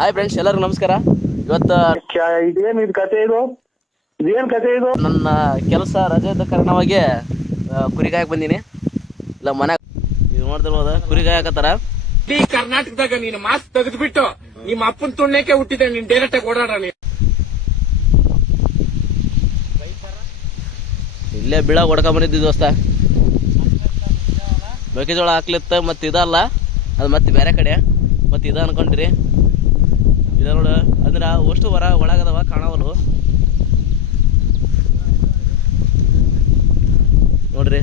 Hi friends ಎಲ್ಲರಿಗೂ ನಮಸ್ಕಾರ. ಇವತ್ತು ಇದೇನು ಇದು ಕತೆ ಇದು? ಇದೇನು ಕತೆ ಇದು? ನನ್ನ ಕೆಲಸ ರಜೆ ಇದ್ದ ಕಾರಣವಾಗಿ ಕುರಿಗಾಯಕ್ಕೆ ಕುರಿ ಬಂದೀನಿ. ಇಲ್ಲ ಮನೆ ನೀವು ನೋಡ್ತಿರ್ಬೋದ ಕುರಿಗಾಯಕತ್ತಾರ ಇಡೀ ಕರ್ನಾಟಕದಾಗ ನೀನು ಮಾಸ್ಕ್ ತೆಗೆದ್ಬಿಟ್ಟು ನಿಮ್ಮ ಅಪ್ಪನ ತುಣ್ಣಕ್ಕೆ ಹುಟ್ಟಿದೆ ನೀನ್ ಡೈರೆಕ್ಟ್ ಆಗಿ ಓಡಾಡ ನೀನು. ಇಲ್ಲೇ ಬೀಳ ಬಂದಿದ್ದು ದೋಸ್ತ. ಮೆಕ್ಕೆಜೋಳ ಹಾಕ್ಲಿತ್ತ ಮತ್ತೆ ಇದಲ್ಲ ಅದು ಮತ್ತೆ ಬೇರೆ ಕಡೆ. ಮತ್ತೆ ಇದ ಅನ್ಕೊಂಡ್ರಿ. ಇದ ನೋಡು. ಅಂದ್ರೆ ಅಷ್ಟು ಹೊರ ಒಳಗದವ ಕಾಣವಲ್ಲು. ನೋಡ್ರಿ.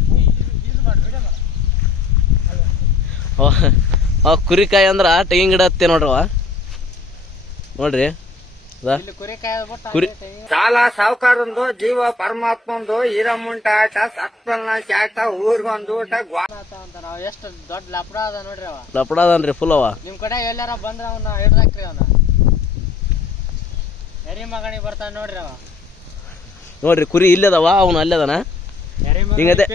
ಅವ- ಕುರಿಕಾಯಿ ಅಂದ್ರ ತೆಂಗಿನ ಗಿಡ ಹತ್ತೆ ನೋಡ್ರವ ನೋಡ್ರಿ. ಕುರಿ ಸಾಲ ಸಾವುಕಾರಂದು ಜೀವ ಪರಮಾತ್ಮಂದು ಹಿರಮುಂಟ ಆಟ ಸತ್ಪನ್ನ ಚಾಟ ಊರ್ಗೊಂದು ಊಟ ಎಷ್ಟು ದೊಡ್ಡ ಲಪಡ ಅದ ನೋಡ್ರಿ ಅವ. ಲಪಡ ಅದನ್ರಿ ಫುಲ್ ಅವ. ನಿಮ್ ಕಡೆ ಎಲ್ಲಾರ ಬಂದ್ರ ಅವನ್ನ ಹಿಡ್ದಾಕ್ರಿ ಅವನ. ನೋಡ್ರಿ ಕುರಿ ಇಲ್ಲದವ ಅವನು ಅಲ್ಲದನ? ಹಿಂಗದೆ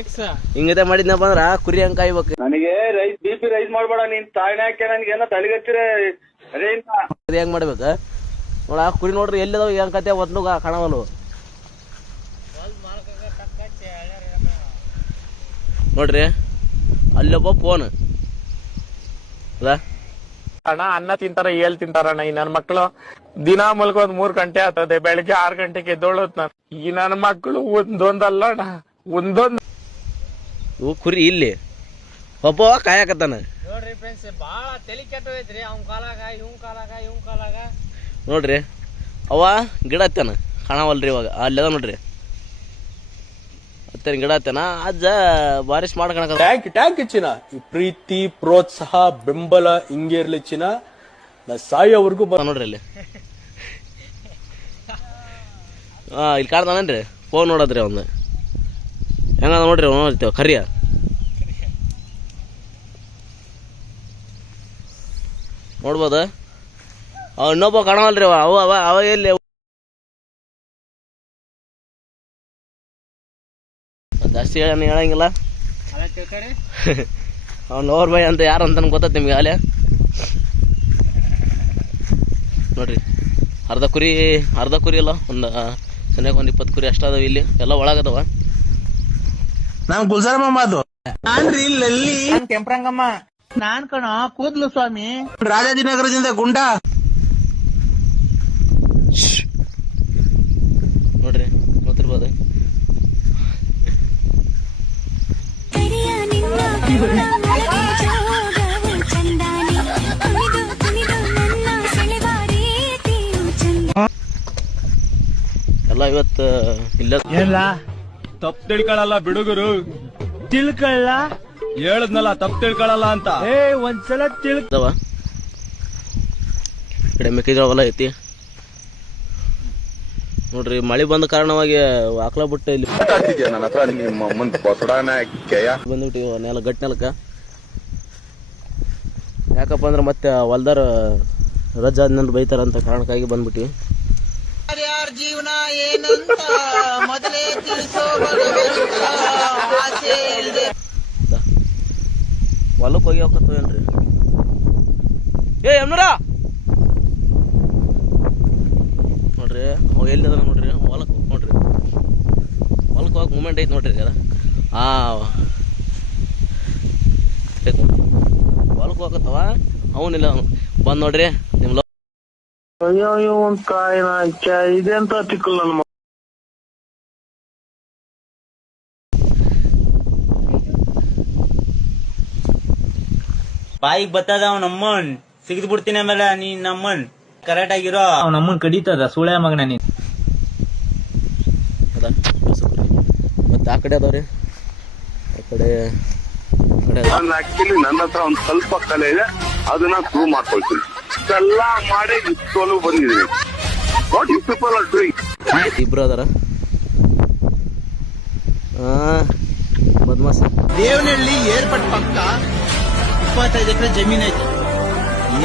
ಹಿಂಗದೆ ಮಾಡಿದ್ನಪ್ಪ ಅಂದ್ರ ಕುರಿ ಹಂಗ ಕಾಯ್ಬೇಕು. ನನಗೆ ರೈಸ್ ಬಿ ಪಿ ರೈಸ್ ಮಾಡ್ಬೇಡ ನೀನ್ ಹಾಕಿ ನನ್ಗೆ ಏನ ತಲೆಗಚ್ಚಿರ. ಕುರಿ ಹೆಂಗ್ ಮಾಡ್ಬೇಕ? ನೋಡ ಕುರಿ ನೋಡ್ರಿ ಎಲ್ಲದವ ಹೆಂಗ್ ಕತೆ ಒಂದು ಕಣವನು. ನೋಡ್ರಿ ಅಲ್ಲೊಬ್ಬ ಫೋನ್. ಅದ? ಅಣ್ಣ ಅನ್ನ ತಿಂತಾರ ಏಲ್ ತಿಂತಾರಣ್ಣ ಈ ನನ್ ಮಕ್ಳು ದಿನ ಮಲ್ಕೋದ್ ಮೂರ್ ಗಂಟೆ ಆತದೆ ಬೆಳಿಗ್ಗೆ ಆರ್ ಗಂಟೆಗೆ ಎದ್ದೋಳತ್ ನಾನು. ಈ ನನ್ ಮಕ್ಳು ಒಂದೊಂದಲ್ಲ ಅಣ್ಣ. ಒಂದೊಂದ್ ಇವು ಕುರಿ ಇಲ್ಲಿ. ಒಬ್ಬ ಕಾಯಕತ್ತಾನ. ನೋಡ್ರಿ ಫ್ರೆಂಡ್ಸ್ ಬಾಳ ತಲಿ ಕೆಟ್ಟ ಐತ್ರಿ. ಅವ್ನ ಕಾಲಾಗ ಇವ್ನ ಕಾಲಾಗ ಇವ್ನ ಕಾಲಾಗ. ನೋಡ್ರಿ. ಅವ ಗಿಡ ಹತ್ತಾನ ಕಾಣವಲ್ರಿ ಇವಾಗ. ಅಲ್ಲದ ನೋಡ್ರಿ. ಹತ್ತೇನ ಗಿಡ ಹತ್ತೇನ ಅಜ್ಜ ಬಾರಿಸ್ ಮಾಡ್ಕೊಳಕ ಟ್ಯಾಂಕ್ ಟ್ಯಾಂಕ್ ಚಿನ್ನ. ಈ ಪ್ರೀತಿ ಪ್ರೋತ್ಸಾಹ ಬೆಂಬಲ ಹಿಂಗೆ ಇರ್ಲಿ ಚಿನ್ನ. ನಾ ಸಾಯೋವರೆಗೂ ಬ ನೋಡ್ರಿ ಅಲ್ಲಿ. ಹಾ ಇಲ್ಲಿ ಕಾಡ್ದಾನೇನ್ರಿ ಫೋನ್ ನೋಡದ್ರಿ ಅವನು. ಹೆಂಗದ ನೋಡ್ರಿ ಅವ್ನು ನೋಡ್ತೇವ ಕರಿಯ ನೋಡ್ಬೋದ? ಅವ ಇನ್ನೊಬ್ಬ ಕಾಣವಲ್ರಿ ಅವ ಅವ ಅವ ಎಲ್ಲಿ? ಜಾಸ್ತಿ ಹೇಳ ಹೇಳಂಗಿಲ್ಲ. ಅಲ್ಲ ತಿಳ್ಕರಿ ಅವ್ನು ಲವರ್ ಬಾಯ್ ಅಂತ ಯಾರು ಅಂತ ಗೊತ್ತೈತೆ ನಿಮ್ಗೆ ಅಲ್ಲೇ? ನೋಡ್ರಿ ಅರ್ಧ ಕುರಿ ಅರ್ಧ ಕುರಿ ಅಲ್ಲ ಒಂದು ಸನ್ಯಾಗ ಒಂದು ಇಪ್ಪತ್ತು ಕುರಿ ಅಷ್ಟ ಅದಾವ ಇಲ್ಲಿ ಎಲ್ಲ ಒಳಗದವ ನಾನ್ ನಾನ್ರಿ ಇಲ್ಲಿ ಕೆಂಪ್ರಂಗಮ್ಮ. ನಾನ್ ಕಣ ಕೂದ್ಲು ಸ್ವಾಮಿ. ರಾಜಾಜಿನಗರದಿಂದ ಗುಂಡ. ಇವತ್ತು ಇಲ್ಲ. ತಪ್ಪು ತಿಳ್ಕೊಳಲ್ಲ ಬಿಡುಗರು. ತಿಳ್ಕೊಳ್ಳ ಹೇಳದ್ನಲ್ಲ ತಪ್ಪು ತಿಳ್ಕೊಳಲ್ಲ ಅಂತ. ಏ ಒಂದ್ಸಲ ತಿಳ್ ಅದಾವ ಈ ಕಡೆ ಮೆಕ್ಕೆಜೋಳ ಹೊಲ ಐತಿ. ನೋಡ್ರಿ ಮಳೆ ಬಂದ ಕಾರಣವಾಗಿ ಆಕಳ ಬಿಟ್ಟು ಇಲ್ಲಿ ನನ್ನ ಹತ್ರ ನಿಮ್ಮ ಮುಂದೆ ಬಸಡಾನ ಕೆಯ ಬಂದ್ಬಿಟ್ಟು ನೆಲ ಗಟ್ಟಿ ನೆಲಕ್ಕ. ಯಾಕಪ್ಪ ಅಂದ್ರೆ ಮತ್ತೆ ಹೊಲ್ದಾರ ರಜಾ ಆದ್ಮೇಲೆ ಬೈತಾರ ಅಂತ ಕಾರಣಕ್ಕಾಗಿ ದಾ. ಹೊಲಕ್ಕೆ ಹೋಗಿ ಹೋಗತ್ತವೇನ್ರಿ ಏ ಎಮ್ನೂರ ನೋಡ್ರಿ, ಅವ ಎಲ್ಲಿದ ನೋಡ್ರಿ? ಹೊಲಕ್ಕೆ ನೋಡ್ರಿ ಹೊಲಕ್ಕೆ ಹೋಗಕ್ಕೆ ಮೂಮೆಂಟ್ ಐತೆ ನೋಡ್ರಿ ಅದ ಆ ಹೊಲಕ್ಕೆ ಹೋಗತ್ತವ ಅವನಿಲ್ಲ. ಬಂದ್ ನೋಡ್ರಿ. ಲವ್ ಅಯ್ಯೋ ಒಂದ್ ತಾಯಿನ ಕ್ಯಾ- ಇದೆಂತ ತಿಕ್ಕಲ್ ನನ್ನ ಮಗ. ಬಾಯಿಗೆ ಬತ್ತದ ಅವ್ನ ಅಮ್ಮನ್. ಸಿಗದ್ ಬಿಡ್ತೀನಿ ಆಮೇಲೆ ನೀನ್ ನಮ್ಮನ್. ಕರೆಕ್ಟ್ ಆಗಿರೋ. ಅವ್ನ ಅಮ್ಮನ್ ಕಡಿತದ ಸುಳೆ ಮಗನ ನೀನ್. ಮತ್ತೆ ಆ ಕಡೆ ಅದಾವ್ರಿ ಆ ಕಡೆ ಆ ಕಡೆ ಅದಾವ. ನನ್ನ ಆಕ್ಚುಲಿ ನನ್ನ ಹತ್ರ ಒಂದ್ ಸ್ವಲ್ಪ ಕಲೆ ಇದೆ. ಅದನ್ನ ಪ್ರೂವ್ ಮಾಡ್ಕೊಳ್ತೀನಿ. ಇಷ್ಟೆಲ್ಲ ಮಾಡಿ ಸೋಲು ಬಂದಿದ್ದೀನಿ. What you people are doing ಇಬ್ರು ಅದಾರ. ಬದ್ಮಾಸ ದೇವನಹಳ್ಳಿ ಏರ್ಪಟ್ ಪಕ್ಕ ಇಪ್ಪತ್ತೈದು ಎಕರೆ ಜಮೀನ್ ಐತಿ.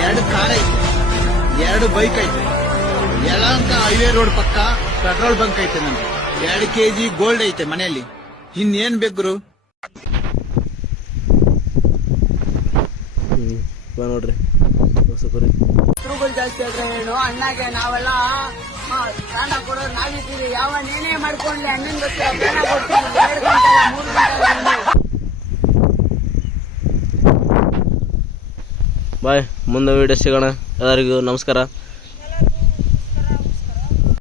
ಎರಡು ಕಾರ್ ಐತಿ. ಎರಡು ಬೈಕ್ ಐತಿ. ಯಲಹಂಕ ಹೈವೇ ರೋಡ್ ಪಕ್ಕ ಪೆಟ್ರೋಲ್ ಬಂಕ್ ಐತೆ ನಮ್ಗೆ ಎರಡು ಕೆಜಿ ಗೋಲ್ಡ್ ಐತೆ ಮನೆಯಲ್ಲಿ. ಇನ್ನೇನ್ ಬೇಕು ಹ್ಮ್ ಬಾ ನೋಡ್ರಿ. ಹೊಸಬರಿ ಶತ್ರುಗಳು ಜಾಸ್ತಿ ಆದ್ರೆ ಏನು? ಅಣ್ಣಗೆ ನಾವೆಲ್ಲ ಪ್ರಾಣ ಕೊಡೋರು ನಾವಿದ್ದೀವಿ. ಯಾವ ನೀನೇ ಮಾಡ್ಕೊಂಡ್ಲಿ ಅಣ್ಣನ ಗೊತ್ತಿಲ್ಲ ಪ್ರಾಣ ಕೊಡ್ತೀವಿ. ಎರಡು ಗಂಟೆ ಮೂರು ಗಂಟೆ ಬಾಯ್ ಮುಂದೆ ವಿಡಿಯೋ ಸಿಗೋಣ. ಎಲ್ಲರಿಗೂ ನಮಸ್ಕಾರ.